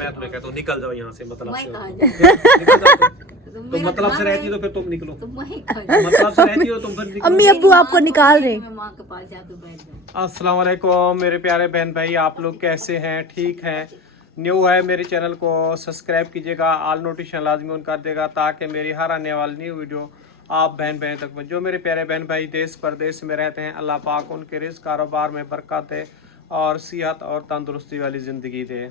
मैं तुम्हें कहता हूँ निकल जाओ यहाँ से, मतलब से निकल जाओ तो मतलब से रहती हो तो फिर तुम निकलो, मतलब से रहती हो तुम फिर निकलो। अम्मी अब्बू आपको निकाल रहे। अस्सलाम वालेकुम मेरे प्यारे बहन भाई, आप लोग कैसे हैं? ठीक हैं? न्यू है मेरे चैनल को सब्सक्राइब कीजिएगा, ऑल नोटिफिकेशन लाजमी ऑन कर देगा ताकि मेरी हर आने वाली न्यू वीडियो आप बहन तक पहुंचे। जो मेरे प्यारे बहन भाई देश परदेश में रहते हैं, अल्लाह पाक उनके रिज़्क़ कारोबार में बरकत दे और सेहत और तंदुरुस्ती वाली ज़िंदगी दे।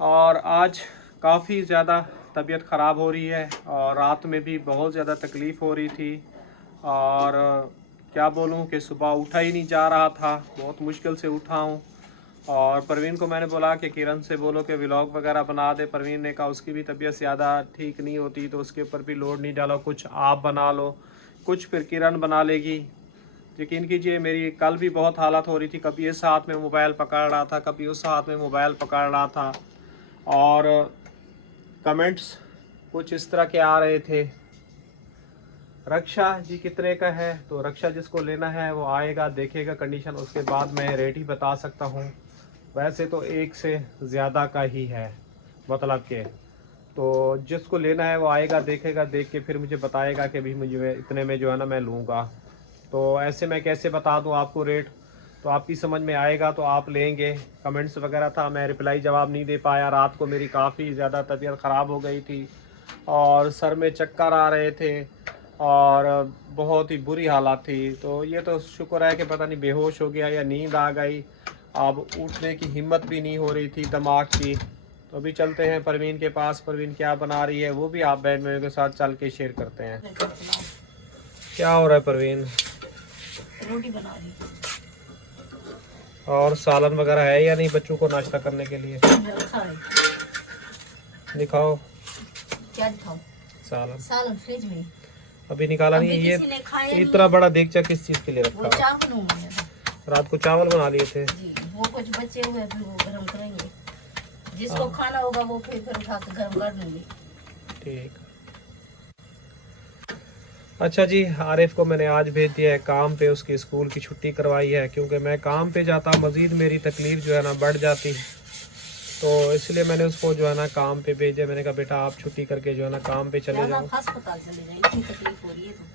और आज काफ़ी ज़्यादा तबीयत ख़राब हो रही है और रात में भी बहुत ज़्यादा तकलीफ़ हो रही थी, और क्या बोलूं कि सुबह उठा ही नहीं जा रहा था, बहुत मुश्किल से उठा हूं। और परवीन को मैंने बोला कि किरण से बोलो कि व्लॉग वगैरह बना दे। परवीन ने कहा उसकी भी तबीयत ज़्यादा ठीक नहीं होती तो उसके ऊपर भी लोड नहीं डालो, कुछ आप बना लो, कुछ फिर किरण बना लेगी। यकीन कीजिए मेरी कल भी बहुत हालत हो रही थी, कभी इस हाथ में मोबाइल पकड़ रहा था, कभी उस हाथ में मोबाइल पकड़ रहा था। और कमेंट्स कुछ इस तरह के आ रहे थे, रक्षा जी कितने का है, तो रक्षा जिसको लेना है वो आएगा, देखेगा कंडीशन, उसके बाद मैं रेट ही बता सकता हूँ। वैसे तो एक से ज़्यादा का ही है, मतलब के तो जिसको लेना है वो आएगा, देखेगा, देख के फिर मुझे बताएगा कि भाई मुझे इतने में जो है ना मैं लूँगा। तो ऐसे मैं कैसे बता दूँ आपको रेट, तो आपकी समझ में आएगा तो आप लेंगे। कमेंट्स वगैरह था, मैं रिप्लाई जवाब नहीं दे पाया। रात को मेरी काफ़ी ज़्यादा तबीयत ख़राब हो गई थी और सर में चक्कर आ रहे थे और बहुत ही बुरी हालत थी। तो ये तो शुक्र है कि पता नहीं बेहोश हो गया या नींद आ गई, अब उठने की हिम्मत भी नहीं हो रही थी दिमाग की। तो अभी चलते हैं परवीन के पास, परवीन क्या बना रही है वो भी आप बहन मेरे के साथ चल के शेयर करते हैं। क्या हो रहा है परवीन? रोटी बना रही। और सालन वगैरह है या नहीं बच्चों को नाश्ता करने के लिए? दिखाओ। क्या दिखाओ? सालन। सालन फ्रिज में अभी निकाला नहीं है। ये इतना बड़ा देगचा किस चीज़ के लिए रखा? रात को चावल बना लिए थे जी, वो कुछ बचे हुए फिर वो गरम करेंगे, जिसको खाना होगा वो फिर उठा के गरम कर देंगे। ठीक। अच्छा जी, आरिफ को मैंने आज भेज दिया है काम पे, उसकी स्कूल की छुट्टी करवाई है, क्योंकि मैं काम पे जाता मज़ीद मेरी तकलीफ़ जो है ना बढ़ जाती, तो इसलिए मैंने उसको जो है ना काम पे भेजा। मैंने कहा बेटा आप छुट्टी करके जो है ना काम पे चले जाओ। अस्पताल चले जाइए, इतनी तकलीफ हो रही है तो।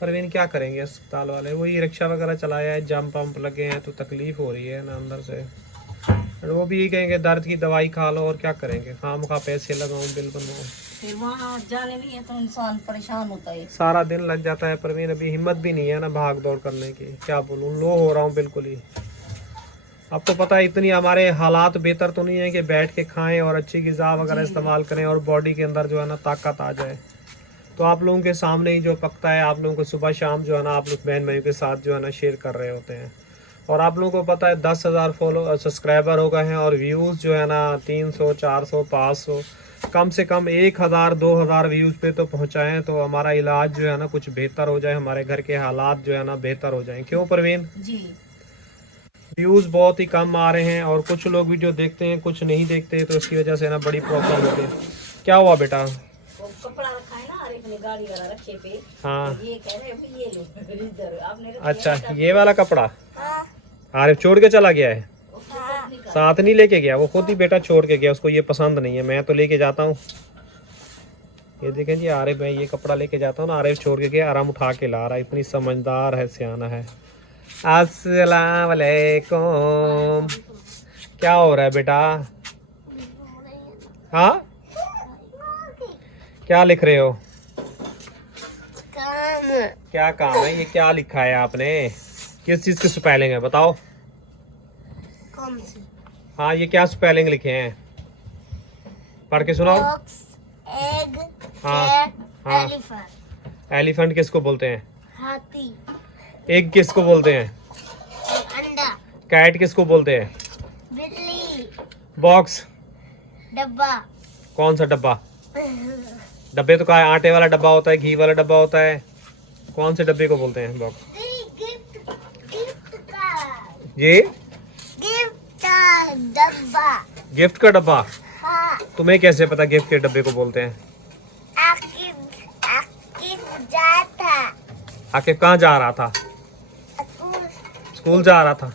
परवीन क्या करेंगे अस्पताल वाले, वही रिक्शा वगैरह चलाया है, जंप पंप लगे हैं तो तकलीफ़ हो रही है ना अंदर से। वो भी कहेंगे दर्द की दवाई खा लो, और क्या करेंगे, खामखा पैसे लगाऊं, बिल बनवाऊं, फिर वहाँ जाने में तो इंसान परेशान होता है, सारा दिन लग जाता है। परवीन अभी हिम्मत भी नहीं है ना भाग दौड़ करने की, क्या बोलूँ, लो हो रहा हूँ बिल्कुल ही। आपको पता है इतनी हमारे हालात बेहतर तो नहीं है कि बैठ के खाएं और अच्छी ग़िज़ा वगैरह इस्तेमाल करें और बॉडी के अंदर जो है ना ताकत आ जाए। तो आप लोगों के सामने ही जो पकता है आप लोगों को सुबह शाम जो है ना आप लोग बहन भाइयों के साथ जो है ना शेयर कर रहे होते हैं। और आप लोगों को पता है 10,000 सब्सक्राइबर हो गए हैं और व्यूज़ जो है ना 300 400 500, कम से कम 1,000 2,000 व्यूज़ पे तो पहुँचाएँ तो हमारा इलाज जो है ना कुछ बेहतर हो जाए, हमारे घर के हालात जो है ना बेहतर हो जाएँ। क्यों परवीन जी? व्यूज़ बहुत ही कम आ रहे हैं और कुछ लोग वीडियो देखते हैं कुछ नहीं देखते, तो इसकी वजह से ना बड़ी प्रॉब्लम होती है। क्या हुआ बेटा? वो कपड़ा रखा है ना, अरे अपनी गाड़ी वाला रखे पे। हाँ ये कह रहे हैं ये लो इधर आपने। अच्छा ये वाला कपड़ा आरिफ छोड़ के चला गया है, साथ नहीं लेके गया, वो खुद ही बेटा छोड़ के गया, उसको ये पसंद नहीं है, मैं तो लेके जाता हूँ। ये देखें जी आरिफ भाई ये कपड़ा लेके जाता हूँ ना, आरिफ छोड़ के गया, आराम उठा के ला रहा है, इतनी समझदार है, सियाना है। अस्सलाम वालेकुम। क्या हो रहा है बेटा? हाँ क्या लिख रहे हो? काम। क्या काम है? ये क्या लिखा है आपने, किस चीज़ की स्पेलिंग है बताओ? कौन सी? हाँ ये क्या स्पेलिंग लिखे हैं, पढ़ के सुनाओ। एग, हाँ हाँ। एलिफेंट। एलिफेंट किसको बोलते हैं? हाथी। एग किसको बोलते हैं? अंडा। कैट किसको बोलते हैं? बिल्ली। बॉक्स डब्बा। कौन सा डब्बा? डब्बे तो क्या है, आटे वाला डब्बा होता है, घी वाला डब्बा होता है, कौन से डब्बे को बोलते हैं बॉक्स? गिफ्ट का। ये गिफ्ट का डब्बा। गिफ्ट का डब्बा? हाँ। तुम्हें कैसे पता गिफ्ट के डब्बे को बोलते हैं? आकिब जाता। आकिब कहाँ जा रहा था? स्कूल जा रहा था।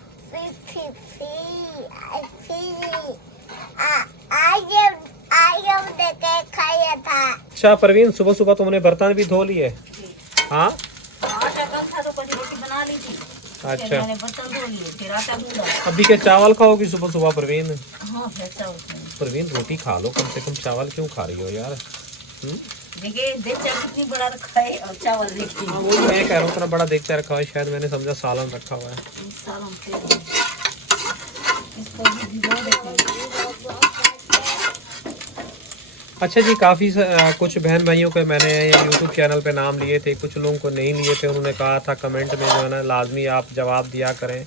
अच्छा परवीन, सुबह सुबह तुमने बर्तन भी धो लिए? हाँ आटा कम था तो कभी रोटी बना ली थी। अच्छा, फिर मैंने बर्तन धो लिए, फिर आटा गूंदा। अभी क्या चावल खाओगी सुबह सुबह परवीन? हाँ फिर चावल खाए। परवीन रोटी खा लो कम से कम, चावल क्यों खा रही हो यार? देखिए देगचा कितनी बड़ा रखा है और चावल देखिए। हाँ वही मैं कह रहा हूँ, इतना बड़ा देगचा रखा हुआ है, शायद मैंने समझा सालन रखा हुआ है। सालन फिर इसको भी भिगो देते हैं। अच्छा जी, काफ़ी कुछ बहन भाइयों के मैंने यूट्यूब चैनल पे नाम लिए थे, कुछ लोगों को नहीं लिए थे। उन्होंने कहा था कमेंट में जो है ना लाजमी आप जवाब दिया करें।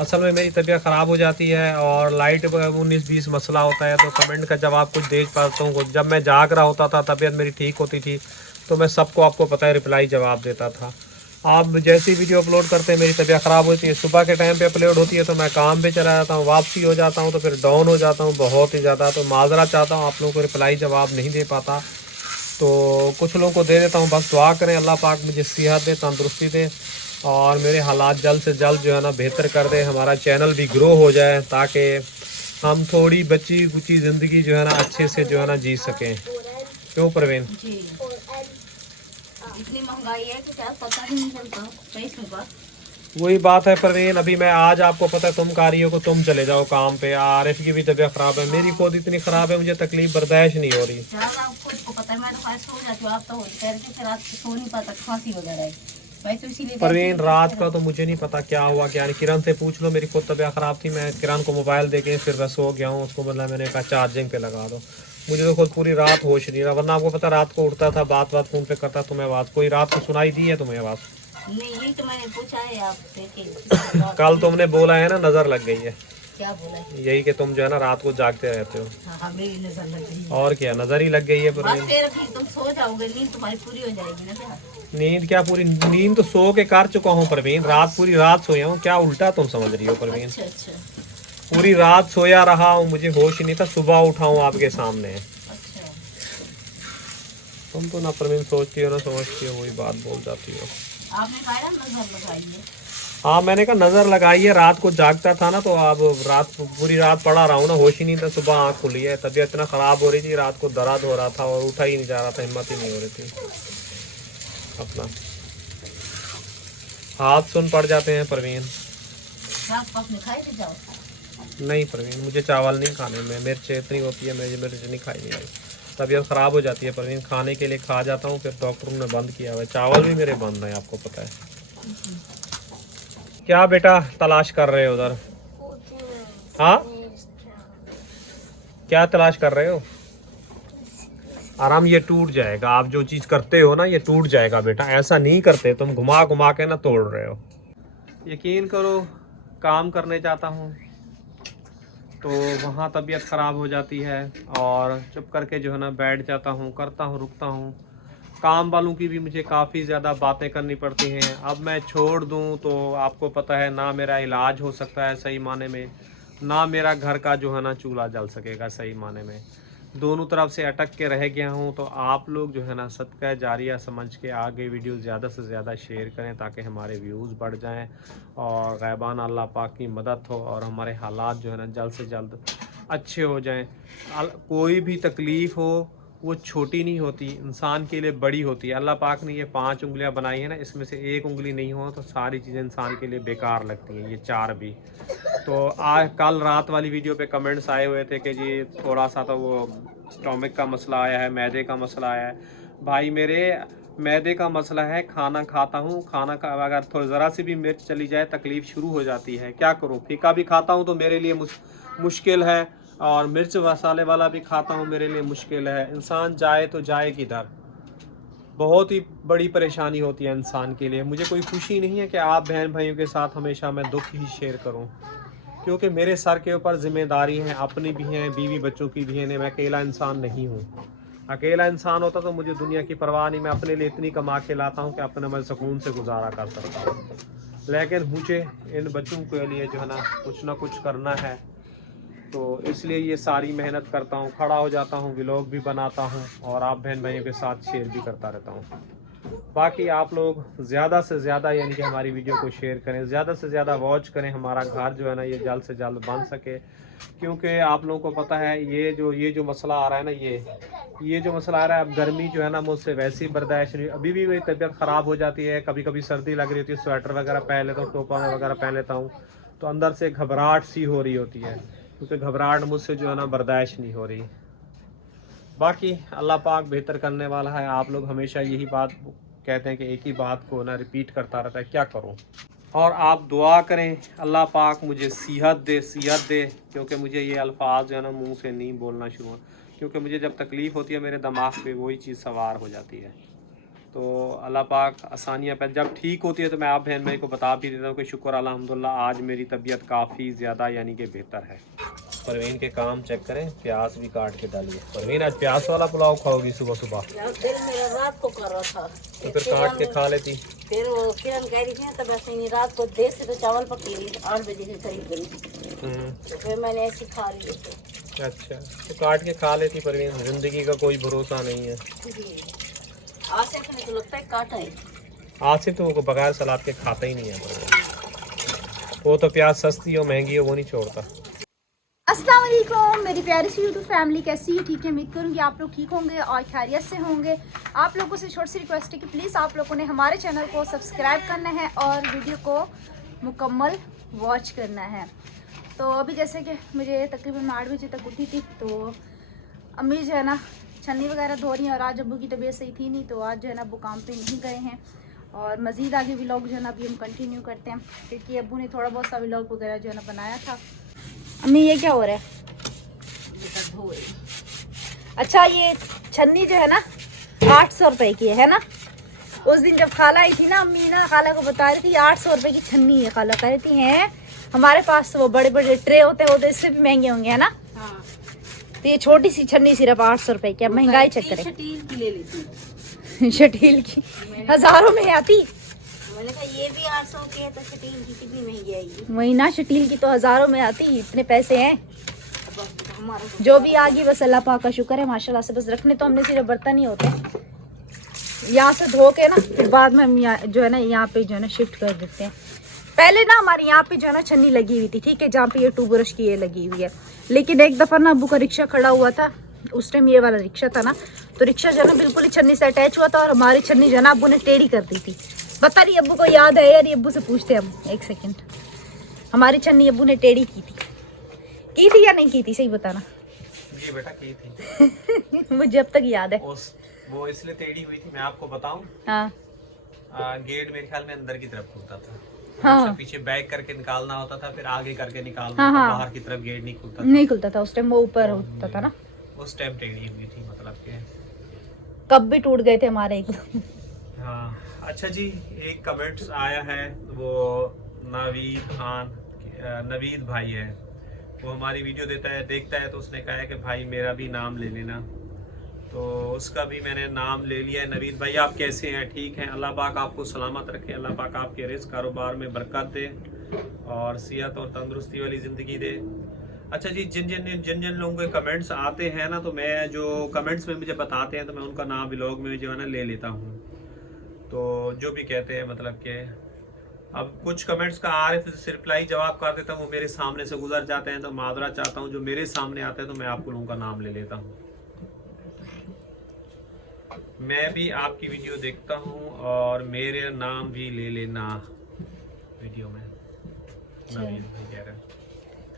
असल में मेरी तबीयत ख़राब हो जाती है और लाइट 19-20 मसला होता है, तो कमेंट का जवाब कुछ दे पाता हूँ। जब मैं जाग रहा होता था, तबीयत मेरी ठीक होती थी, तो मैं सबको आपको पता है रिप्लाई जवाब देता था। आप जैसी वीडियो अपलोड करते हैं मेरी तबीयत ख़राब होती है, सुबह के टाइम पे अपलोड होती है तो मैं काम पे चला जाता हूँ, वापसी हो जाता हूँ तो फिर डाउन हो जाता हूँ बहुत ही ज़्यादा। तो माजरा चाहता हूँ, आप लोगों को रिप्लाई जवाब नहीं दे पाता, तो कुछ लोगों को दे देता हूँ। बस दुआ करें अल्लाह पाक मुझे सेहत दे, तंदुरुस्ती दे और मेरे हालात जल्द से जल्द जो है ना बेहतर कर दे, हमारा चैनल भी ग्रो हो जाए, ताकि हम थोड़ी बची कुची ज़िंदगी जो है ना अच्छे से जो है ना जी सकें। क्यों परवीन? जी इतनी महंगाई है कि क्या पता ही नहीं चलता पैसों का। वही बात है परवीन, अभी मैं आज आपको पता है तुम कार्यों को तुम चले जाओ काम पे, आरिफ की भी तबीयत ख़राब है, मेरी खुद इतनी ख़राब है, मुझे तकलीफ बर्दाश्त नहीं हो रही। ज़्यादा खुद को पता है, मैं तो खास सो जाती हूँ, आप तो पैर के फिर रात को सो नहीं पाता, खांसी वगैरह है। मैं तो इसीलिए परवीन रात का तो मुझे नहीं पता क्या हुआ क्या नहीं, किरण से पूछ लो, मेरी खुद तबीयत ख़राब थी, मैं किरण को मोबाइल दे के फिर मैं सो गया हूँ, उसको मतलब मैंने कहा चार्जिंग पे लगा दो, मुझे तो खुद पूरी रात होश नहीं रहा। वरना आपको पता रात को उठता था, बात फ़ोन पे करता, तुम्हें आवाज़ कोई रात को सुनाई दी है तुम्हें आवाज़? नहीं, यही तो मैंने पूछा है आपसे कि कल तुमने बोला है ना नज़र लग गई है, क्या बोला है? यही कि तुम जो है ना रात को जागते रहते हो। हाँ मेरी नजर लग गई है। और क्या, नज़र ही लग गई है बस परवीन। फिर अभी तुम सो जाओगे, नींद तुम्हारी पूरी हो जाएगी ना क्या? नींद क्या पूरी, नींद तो सो के कर चुका हूँ परवीन, रात पूरी रात सोया हूँ, क्या उल्टा तुम समझ रही हो परवीन? अच्छा अच्छा पूरी रात सोया रहा हूँ, मुझे होश ही नहीं था, सुबह उठा हूँ आपके सामने। अच्छा। तुम तो ना परवीन सोचती हो ना समझती हो, वही बात बोल जाती हो। आपने कहा ना नजर लगाइए। हाँ मैंने कहा नज़र लगाई है, रात को जागता था ना, तो अब रात पूरी रात पड़ा रहा हूँ ना, होश ही नहीं था, सुबह आँख खुली है, तबीयत इतना ख़राब हो रही थी, रात को दर्द हो रहा था और उठा ही नहीं जा रहा था, हिम्मत ही नहीं हो रही थी। अपना हाथ सुन पड़ जाते हैं परवीन। रात को आपने खाए थे जाओ? नहीं परवीन, मुझे चावल नहीं खाने में, मिर्च इतनी होती है, मुझे मिर्च नहीं खाई नहीं आई, तबीयत ख़राब हो जाती है परवीन। खाने के लिए खा जाता हूँ, फिर डॉक्टरों ने बंद किया हुआ है, चावल भी मेरे बंद हैं, आपको पता है। क्या बेटा तलाश कर रहे हो उधर? हाँ क्या तलाश कर रहे हो? आराम, ये टूट जाएगा, आप जो चीज़ करते हो ना ये टूट जाएगा बेटा, ऐसा नहीं करते, तुम घुमा घुमा के ना तोड़ रहे हो। यकीन करो काम करने जाता हूँ तो वहाँ तबीयत ख़राब हो जाती है और चुप करके जो है ना बैठ जाता हूँ, करता हूँ, रुकता हूँ। काम वालों की भी मुझे काफ़ी ज़्यादा बातें करनी पड़ती हैं। अब मैं छोड़ दूँ तो आपको पता है ना मेरा इलाज हो सकता है सही माने में, ना मेरा घर का जो है ना चूल्हा जल सकेगा सही माने में, दोनों तरफ से अटक के रह गया हूँ। तो आप लोग जो है ना सदका जारिया समझ के आगे वीडियो ज़्यादा से ज़्यादा शेयर करें, ताकि हमारे व्यूज़ बढ़ जाएं और ग़ैबाना अल्लाह पाक की मदद हो और हमारे हालात जो है ना जल्द से जल्द अच्छे हो जाएं। कोई भी तकलीफ़ हो वो छोटी नहीं होती, इंसान के लिए बड़ी होती है। अल्लाह पाक ने ये 5 उंगलियां बनाई है ना, इसमें से एक उंगली नहीं हो तो सारी चीज़ें इंसान के लिए बेकार लगती हैं, ये 4 भी। तो आज कल रात वाली वीडियो पे कमेंट्स आए हुए थे कि जी थोड़ा सा तो वो स्टोमक का मसला आया है, मैदे का मसला आया है। भाई मेरे मैदे का मसला है, खाना खाता हूँ, खाना का अगर थोड़ा ज़रा सी भी मिर्च चली जाए तकलीफ़ शुरू हो जाती है, क्या करूँ? फीका भी खाता हूँ तो मेरे लिए मुश्किल है, और मिर्च मसाले वाला भी खाता हूँ मेरे लिए मुश्किल है। इंसान जाए तो जाए किधर, बहुत ही बड़ी परेशानी होती है इंसान के लिए। मुझे कोई खुशी नहीं है कि आप बहन भाइयों के साथ हमेशा मैं दुख ही शेयर करूं, क्योंकि मेरे सर के ऊपर जिम्मेदारी हैं, अपनी भी हैं, बीवी बच्चों की भी हैं। मैं अकेला इंसान नहीं हूँ। अकेला इंसान होता तो मुझे दुनिया की परवाह नहीं, मैं अपने लिए इतनी कमा के लाता हूँ कि अपने मैं सुकून से गुजारा कर सकता हूँ। लेकिन मुझे इन बच्चों के लिए जो है ना कुछ करना है, तो इसलिए ये सारी मेहनत करता हूँ, खड़ा हो जाता हूँ, व्लॉग भी बनाता हूँ और आप बहन भाइयों के साथ शेयर भी करता रहता हूँ। बाकी आप लोग ज़्यादा से ज़्यादा यानी कि हमारी वीडियो को शेयर करें, ज़्यादा से ज़्यादा वॉच करें, हमारा घर जो है ना ये जल्द से जल्द बन सके। क्योंकि आप लोगों को पता है ये जो मसला आ रहा है ना, ये जो मसला आ रहा है, अब गर्मी जो है ना मुझसे वैसे ही बर्दाश्त नहीं, अभी भी मेरी तबीयत ख़राब हो जाती है, कभी कभी सर्दी लग रही होती है, स्वेटर वगैरह पहन लेता हूँ, टोपा वगैरह पहन लेता हूँ, तो अंदर से घबराहट सी हो रही होती है, क्योंकि घबराहट मुझसे जो है ना बर्दाश्त नहीं हो रही। बाकी अल्लाह पाक बेहतर करने वाला है। आप लोग हमेशा यही बात कहते हैं कि एक ही बात को ना रिपीट करता रहता है, क्या करूं। और आप दुआ करें अल्लाह पाक मुझे सेहत दे, क्योंकि मुझे ये अल्फाज जो है ना मुंह से नहीं बोलना शुरू, क्योंकि मुझे जब तकलीफ़ होती है मेरे दिमाग पे वही चीज़ सवार हो जाती है। तो अल्लाह पाक आसानियाँ पर जब ठीक होती है तो मैं आप बहन भाई को बता भी देता हूँ कि शुक्र अल्हम्दुलिल्लाह आज मेरी तबीयत काफ़ी ज़्यादा यानी कि बेहतर है। परवीन के काम चेक करें, प्याज भी काट के डालिए। परवीन आज प्याज वाला पुलाव खाओगी सुबह सुबह? यार दिल मेरा रात को कर रहा था, तो फिर काट के खा लेती। फिर वो किरण कह रही थी ना, तब ऐसे नहीं, रात को देर से तो चावल पकी रही 8 बजे के करीब करीब, तो फिर मैंने ऐसे खा लिए थे। अच्छा, तो काट के खा लेती परवीन, जिंदगी का कोई भरोसा नहीं है। आसिफ ने तो लगता है काटा है। आसिफ तो वो बगैर सलाद के खाता ही नहीं है, वो तो प्याज सस्ती हो महंगी हो वो नहीं छोड़ता। अस्सलाम वालेकुम मेरी प्यारी सी यूट्यूब फैमिली, कैसी है? ठीक है, उम्मीद करूँगी आप लोग ठीक होंगे और खैरियत से होंगे। आप लोगों से छोटी सी रिक्वेस्ट है कि प्लीज़ आप लोगों ने हमारे चैनल को सब्सक्राइब करना है और वीडियो को मुकम्मल वॉच करना है। तो अभी जैसे कि मुझे तकरीबन 8 बजे तक उठी थी, तो अम्मी जो है ना छन्नी वगैरह धो रही हैं, और आज अब्बू की तबीयत सही थी नहीं, तो आज जो है ना अब्बू काम पे नहीं गए हैं। और मज़ीद आगे व्लॉग जो है ना अभी हम कंटिन्यू करते हैं, क्योंकि अब्बू ने थोड़ा बहुत सा व्लॉग वगैरह जो है ना बनाया था। अम्मी ये क्या हो रहा है? अच्छा, ये छन्नी जो है ना 800 रुपए की है ना? उस दिन जब खाला आई थी ना, अम्मी ना खाला को बता रही थी 800 रुपए की छन्नी है। खाला कह रही थी है हमारे पास वो बड़े बड़े ट्रे होते हैं, वो तो इससे भी महंगे होंगे, है ना? हाँ। तो ये छोटी सी छन्नी सिर्फ 800 रुपए की। अब महंगाई चेक करें। शटील की ले लेती। शटील की हजारों में आती। मैंने कहा ये भी 800 की है तो शटील की कितनी महंगी आएगी? वही ना, शटील की तो हजारों में आती, इतने पैसे हैं। हमारा जो भी आ गई बस अल्लाह पाक का शुक्र है माशाल्लाह से। बस रखने तो हमने सिर्फ बर्तन ही होते हैं, यहाँ से धो के ना फिर बाद में हम जो है ना यहाँ पे जो है ना शिफ्ट कर देते हैं। पहले ना हमारे यहाँ पे जो है ना छन्नी लगी हुई थी, ठीक है, जहाँ पे ये टू ब्रश की ये लगी हुई है। लेकिन एक दफ़ा ना अब्बू का रिक्शा खड़ा हुआ था, उस टाइम ये वाला रिक्शा था ना, तो रिक्शा जो है ना बिल्कुल ही छन्नी से अटैच हुआ था, और हमारी छन्नी जो है ना अब्बू ने टेढ़ी कर दी थी। पता नहीं अब्बू को याद है यार, अब्बू से पूछते हम, एक सेकेंड। हमारी छन्नी अब्बू ने टेढ़ी की थी या नहीं की थी? सही बताना। ये बेटा की थी मुझे अब तक याद है। वो इसलिए टेढ़ी हुई थी, मैं आपको बताऊं। हाँ गेट मेरे ख्याल में अंदर की तरफ खुलता था। हाँ। अच्छा, पीछे बैक करके निकालना होता था, फिर आगे करके निकालना हाँ, होता, हाँ। बाहर की तरफ गेट नहीं खुलता था। नहीं खुलता था उस टाइम, वो ऊपर होता था ना। उस टाइम टेढ़ी हुई थी, मतलब के कब भी टूट गए थे हमारे एक। हाँ। अच्छा जी, एक कमेंट्स आया है, वो नवीद भाई है, वो हमारी वीडियो देखता है, तो उसने कहा है कि भाई मेरा भी नाम ले लेना। तो उसका भी मैंने नाम ले लिया है। नवीद भाई आप कैसे हैं? ठीक हैं? अल्लाह पाक आपको सलामत रखे, अल्लाह पाक आपके रिज़्क़ कारोबार में बरकत दे और सेहत और तंदुरुस्ती वाली ज़िंदगी दे। अच्छा जी, जिन जिन लोगों के कमेंट्स आते हैं ना, तो मैं जो कमेंट्स में मुझे बताते हैं तो मैं उनका नाम व्लॉग में जो है ना ले लेता हूँ। तो जो भी कहते हैं, मतलब कि अब कुछ कमेंट्स का आरिफ से रिप्लाई जवाब कर देता हूँ, वो मेरे सामने से गुजर जाते हैं, तो मादरा चाहता हूँ। जो मेरे सामने आते हैं तो मैं आप लोगों का नाम ले लेता हूँ। मैं भी आपकी वीडियो देखता हूँ और मेरे नाम भी ले लेना वीडियो में।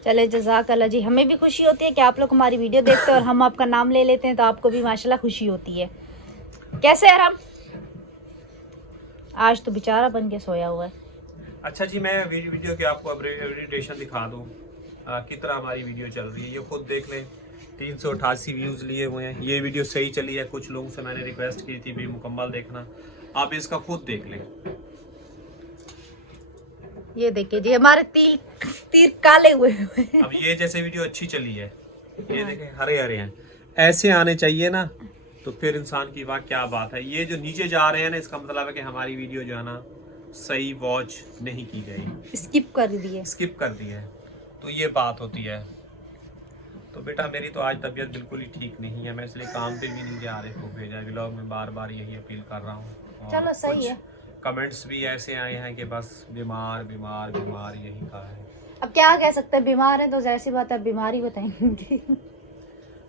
चले जज़ाकल्लाह जी, हमें भी खुशी होती है कि आप लोग हमारी वीडियो देखते हैं और हम आपका नाम ले लेते हैं, तो आपको भी माशाल्लाह खुशी होती है। कैसे है हम? आज तो बेचारा बन के सोया हुआ है। अच्छा जी, मैं वीडियो के आपको अपडेटेशन दिखा दूँ कितना हमारी वीडियो चल रही है, ये खुद देख लें। 388 व्यूज़ लिए हुए हैं। ये वीडियो सही चली है। कुछ लोगों से मैंने रिक्वेस्ट की थी भी मुकम्मल देखना, आप इसका खुद देख लें। ये देखिए जी, हमारे तीर काले हुए हैं। अब ये जैसे वीडियो अच्छी चली है, ये देखें हरे हरे हैं, ऐसे आने चाहिए ना, तो फिर इंसान की वाह क्या बात है। ये जो नीचे जा रहे हैं ना, इसका मतलब है कि हमारी वीडियो जो है ना सही वॉच नहीं की गई, स्किप कर दी है, तो ये बात होती है। तो बेटा मेरी तो आज तबीयत बिल्कुल ही ठीक नहीं है, मैं इसलिए काम पे भी नहीं जा रहे को भेजा है। व्लॉग में बार बार यही अपील कर रहा हूँ। चलो सही है। कमेंट्स भी ऐसे आए हैं कि बस बीमार बीमार बीमार यही कहा है। अब क्या कह सकते हैं, बीमार है तो जैसी बात है बीमारी बताएंगे।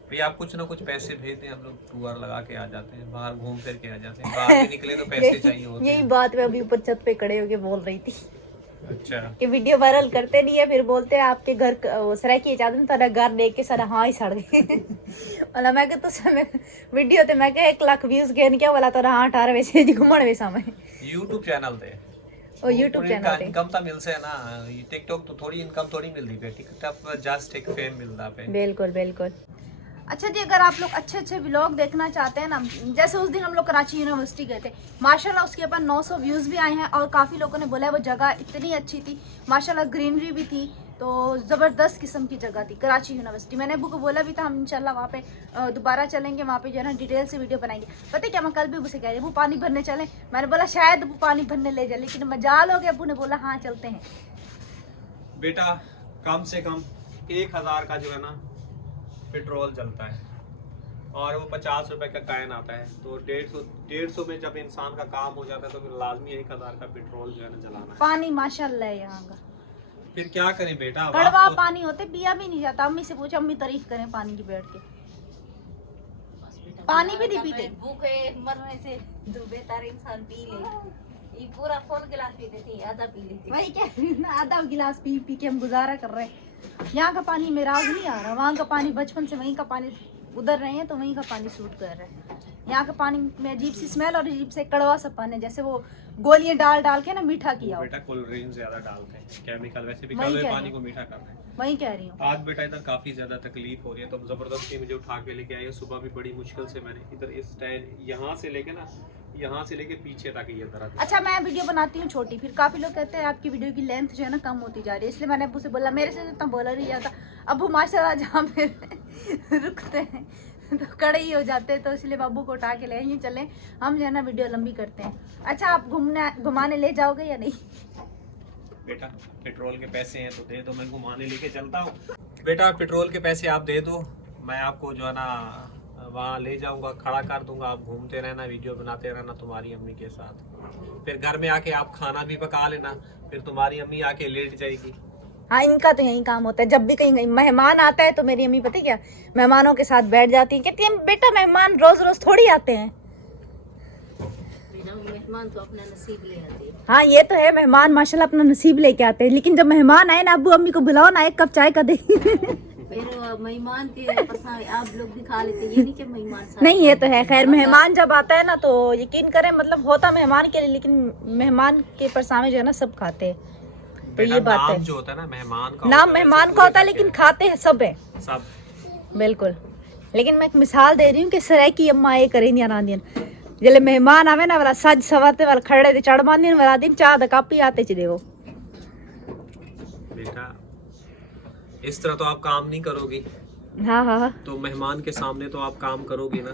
भैया आप कुछ ना कुछ पैसे भेज दें, हम लोग टूर लगा के आ जाते हैं, बाहर घूम फिर के आ जाते हैं। बाहर भी निकले तो पैसे चाहिए होते यही हैं। बात मैं अभी ऊपर छत पे खड़े होके बोल रही थी अच्छा कि वीडियो वायरल करते नहीं है, फिर बोलते हैं आपके घर सराय की चाहते हैं तेरा घर देख के सारा हाँ ही सड़ गए बोला मैं कि तो समय वीडियो ते मैं कि 1 लाख व्यूज गए क्या बोला तो हाँ 18 वैसे घूमण वे समय यूट्यूब चैनल थे और यूट्यूब चैनल पे इनकम तो मिल से ना, टिकटॉक तो थोड़ी इनकम थोड़ी मिलती पे, टिकटॉक पर जस्ट एक फेम मिलता पे। बिल्कुल बिल्कुल। अच्छा जी, अगर आप लोग अच्छे अच्छे व्लॉग देखना चाहते हैं ना, जैसे उस दिन हम लोग कराची यूनिवर्सिटी गए थे, माशाल्लाह उसके ऊपर 900 व्यूज़ भी आए हैं और काफ़ी लोगों ने बोला है वो जगह इतनी अच्छी थी, माशाल्लाह ग्रीनरी भी थी, तो ज़बरदस्त किस्म की जगह थी कराची यूनिवर्सिटी। मैंने अबू को बोला भी था हम इंशाल्लाह वहाँ पे दोबारा चलेंगे, वहाँ पे जो है ना डिटेल से वीडियो बनाएंगे। पता है क्या, मैं कल भी अबू से कह रही हूँ पानी भरने चलें, मैंने बोला शायद अबू पानी भरने ले जाए, लेकिन मजाल हो गया, अबू ने बोला हाँ चलते हैं। बेटा कम से कम 1000 का जो है ना पेट्रोल चलता है और वो 50 रुपए का कैन आता है, तो 150 में जब इंसान का काम हो जाता है तो फिर लाजमी 1000 का पेट्रोल जो है ना जलाना है। पानी माशाल्लाह है यहाँ का, फिर क्या करें बेटा, कड़वा पानी होते, पिया भी नहीं जाता। अम्मी से पूछो, अम्मी तारीफ करें पानी की बैठ के, पानी भी नहीं पीते। भूखे मरने से जो बेहतर इंसान पी ले, ये पूरा फुल गिलास पीते थे, आधा पी लेते। वही कह रही हूँ ना, आधा गिलास पी पी के हम गुजारा कर रहे हैं। यहाँ का पानी मेरा आज नहीं आ रहा, वहाँ का पानी बचपन से वहीं का पानी उधर रहे हैं तो वहीं का पानी सूट कर रहा है। यहाँ का पानी में अजीब सी स्मेल और अजीब से कड़वा सा पानी, जैसे वो गोलियां डाल डाल के ना मीठा किया हो। बेटा कोल्ड ड्रिंक ज्यादा डालते हैं, केमिकल वैसे भी वही कड़वे कह पानी रही को मीठा कर रहे हैं। वही कह रही हूँ। आज बेटा इधर काफी ज्यादा तकलीफ हो रही है, तो जबरदस्ती मुझे उठा के लेके आई है। सुबह भी बड़ी मुश्किल से मैंने इधर इस टाइम यहाँ से लेके ना, यहाँ से लेके पीछे तक ये दर्द। अच्छा, मैं वीडियो बनाती हूँ छोटी, फिर काफी लोग कहते हैं आपकी वीडियो की लेंथ जो है ना कम होती जा रही है, इसलिए मैंने अब्बू से बोला, मेरे से इतना बोला नहीं जाता। अब्बू माशाल्लाह जहाँ पे रुकते हैं तो कड़े ही हो जाते हैं, तो इसलिए बाबू को उठा के ले यूँ चले, हम जो है ना वीडियो लंबी करते हैं। अच्छा, आप घुमाने ले जाओगे या नहीं? बेटा पेट्रोल के पैसे हैं तो दे दो, मैं घुमाने लेके चलता हूँ। बेटा पेट्रोल के पैसे आप दे दो, मैं आपको जो है ना वहाँ ले जाऊंगा, खड़ा कर दूंगा, आप घूमते रहना, वीडियो बनाते रहना तुम्हारी अम्मी के साथ। फिर घर में आके आप खाना भी पका लेना, फिर तुम्हारी अम्मी आके लेट जाएगी। हाँ, इनका तो यही काम होता है, जब भी कहीं मेहमान आता है तो मेरी अम्मी पता है क्या, मेहमानों के साथ बैठ जाती है, कहती है बेटा मेहमान रोज रोज थोड़ी आते हैं। मेहमान तो अपना नसीब ले आते हैं। हाँ ये तो है, मेहमान माशाल्लाह अपना नसीब लेके आते हैं, लेकिन जब मेहमान आए ना, अब्बू अम्मी को बुलाओ ना, 1 कप चाय का दे। फिर मेहमान के पसंद आप लोग भी खा लेते, ये नहीं कि मेहमान साथ नहीं, ये तो है। खैर, मेहमान जब आता है ना तो यकीन करें मतलब होता मेहमान के लिए, लेकिन मेहमान के परसामे जो है ना सब खाते हैं, तो ये बात है। जो होता है ना मेहमान का, नाम मेहमान का होता है, लेकिन खाते हैं सब है सब। बिल्कुल। लेकिन मैं एक मिसाल दे रही हूँ कि सराय की अम्मा ये करे नहीं रांधियन, जले मेहमान आवे ना वाला सज सवारते वाला खड़े थे चढ़ बांधियन वाला दिन चाह द कापी आते च देवो। बेटा इस तरह तो आप काम नहीं करोगी। हाँ हाँ, तो मेहमान के सामने तो आप काम करोगी ना,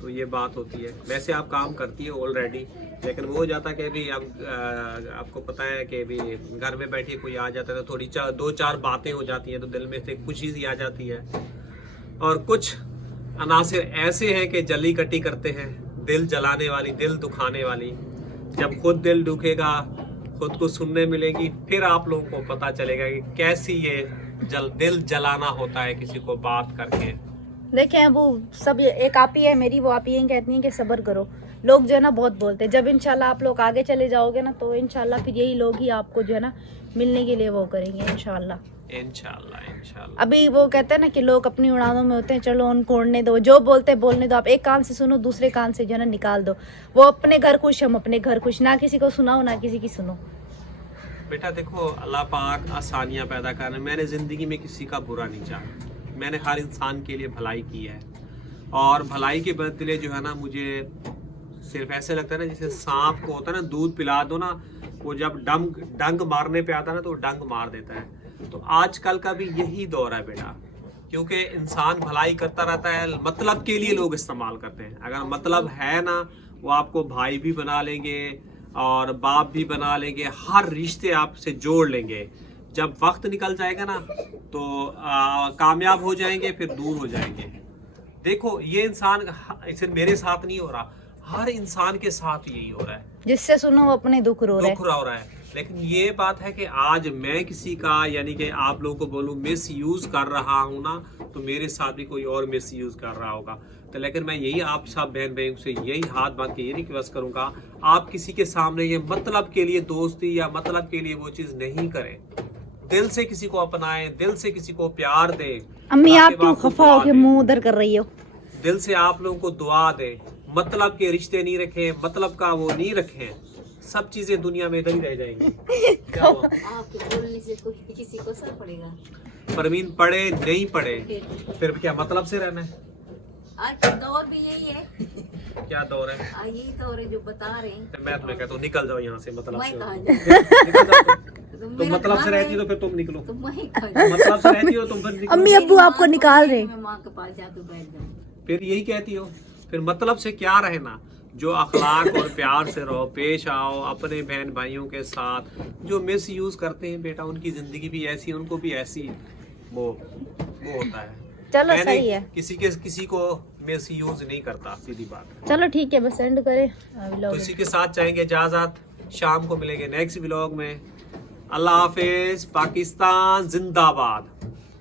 तो ये बात होती है। वैसे आप काम करती है ऑलरेडी, लेकिन वो हो जाता कि भी आपको पता है कि भी घर में बैठे कोई आ जाता है तो थोड़ी 2-4 बातें हो जाती हैं, तो दिल में से खुशी सी आ जाती है। और कुछ अनासिर ऐसे हैं कि जली कटी करते हैं, दिल जलाने वाली, दिल दुखाने वाली। जब खुद दिल दुखेगा, खुद को सुनने मिलेगी, फिर आप लोगों को पता चलेगा कि कैसी ये दिल जलाना होता है किसी को बात करके। देखें वो सब, एक आपी है मेरी, वो आपी यही कहती हैं कि सब्र करो। लोग जो है ना बहुत बोलते हैं, जब इंशाल्लाह आप लोग आगे चले जाओगे ना तो इंशाल्लाह फिर यही लोग ही आपको जो है ना मिलने के लिए वो करेंगे इंशाल्लाह। अभी वो कहते हैं ना कि लोग अपनी उड़ानों में होते हैं, चलो उनको उड़ने दो, जो बोलते हैं बोलने दो, आप एक कान से सुनो, दूसरे कान से जो है ना निकाल दो। वो अपने घर खुश, हम अपने घर खुश, ना किसी को सुनाओ ना किसी की सुनो। बेटा देखो, अल्लाह पाक आसानियाँ पैदा कर रहे हैं। मैंने ज़िंदगी में किसी का बुरा नहीं चाहा, मैंने हर इंसान के लिए भलाई की है, और भलाई के बदले जो है ना मुझे सिर्फ ऐसे लगता है ना जैसे सांप को होता है ना दूध पिला दो ना, वो जब डंक मारने पे आता है ना तो वो डंक मार देता है। तो आजकल का भी यही दौर है बेटा, क्योंकि इंसान भलाई करता रहता है, मतलब के लिए लोग इस्तेमाल करते हैं। अगर मतलब है ना, वो आपको भाई भी बना लेंगे और बाप भी बना लेंगे, हर रिश्ते आपसे जोड़ लेंगे। जब वक्त निकल जाएगा ना तो कामयाब हो जाएंगे, फिर दूर हो जाएंगे। देखो ये इंसान, इसे मेरे साथ नहीं हो रहा, हर इंसान के साथ यही हो रहा है, जिससे सुनो वो अपने दुख रो रहे। दुख हो रहा है। लेकिन ये बात है कि आज मैं किसी का यानी कि आप लोगों को बोलूं मिस यूज कर रहा हूं ना, तो मेरे साथ भी कोई और मिस यूज कर रहा होगा। तो लेकिन मैं यही आप सब बहन भाइयों से यही हाथ बांध के ये रिक्वेस्ट करूंगा, आप किसी के सामने ये मतलब के लिए दोस्ती या मतलब के लिए वो चीज नहीं करें। दिल से किसी को अपनाएं, दिल से किसी को प्यार दें। अम्मी आप ताकि क्यों वो आपको खफा दुआ होके दें। मुंह उधर कर रही हो? दिल से आप लोगों को दुआ दें, मतलब के रिश्ते नहीं रखें, मतलब का वो नहीं रखें, सब चीजें दुनिया में इधर ही रह जाएंगी। क्या हुआ? आपके बोलने से कोई किसी को असर पड़ेगा? परवीन पढ़े नहीं पढ़े फिर क्या मतलब से रहना है? आज का दौर भी यही है। क्या दौर है? यही दौर है जो बता रहे हैं। मैं तुम्हें कहता हूँ निकल जाओ यहाँ से, मतलब मैं से कहाँ निकल जाओ जाऊँ? तुम मतलब से रहती हो तो फिर तुम निकलो। तो मैं कहाँ जाऊँ? मतलब से रहती हो तुम फिर निकलो। अम्मी अब्बू आपको निकाल रहे। मैं माँ के पास जाकर बैठ जाऊँ। फिर यही कहती हो, फिर मतलब से क्या रहना? जो अखलाक और प्यार से रहो, पेश आओ अपने बहन भाइयों के साथ। जो मिस यूज करते हैं बेटा, उनकी जिंदगी भी ऐसी, उनको भी ऐसी वो होता है। चलो मैंने सही है। किसी को मिस यूज नहीं करता, सीधी बात है। चलो ठीक है, बस एंड करें तो इसी के साथ चाहेंगे इजाजत, शाम को मिलेंगे नेक्स्ट व्लॉग में। अल्लाह हाफिज, पाकिस्तान जिंदाबाद।